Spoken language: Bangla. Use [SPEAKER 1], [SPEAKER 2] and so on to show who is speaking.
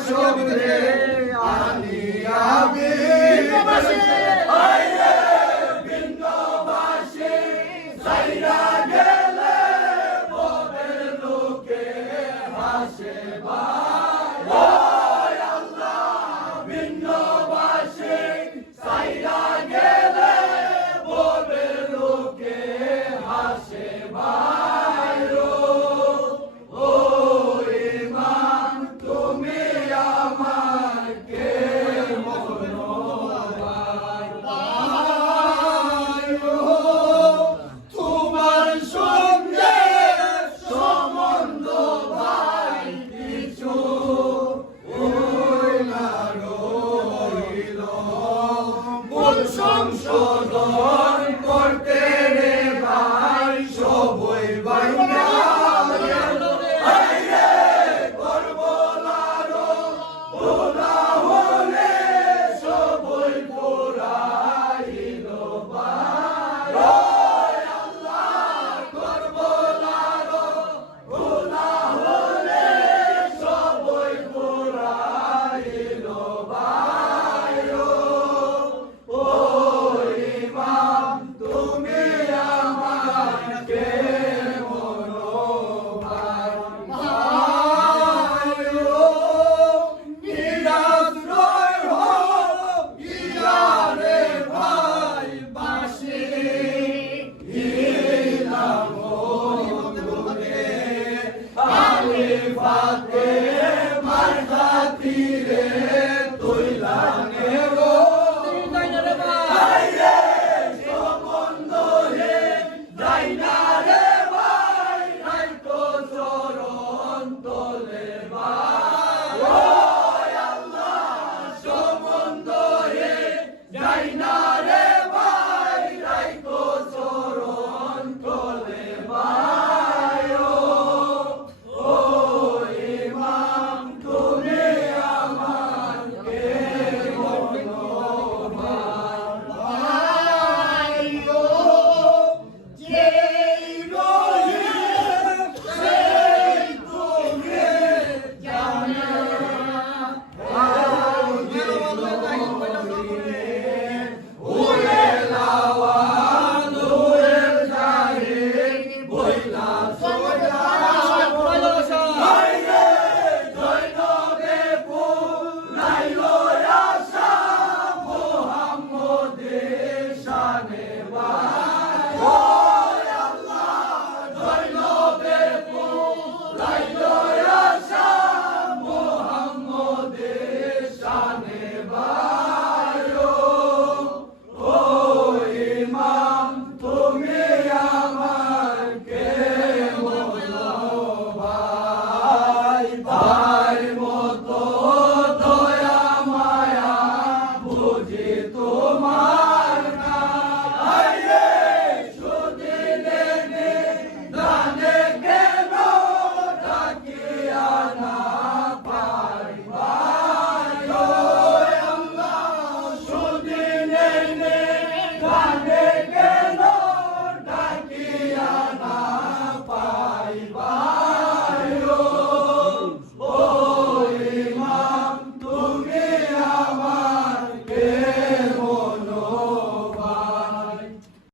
[SPEAKER 1] সমুদ্রে আনিয়া বীর Chile. Lord.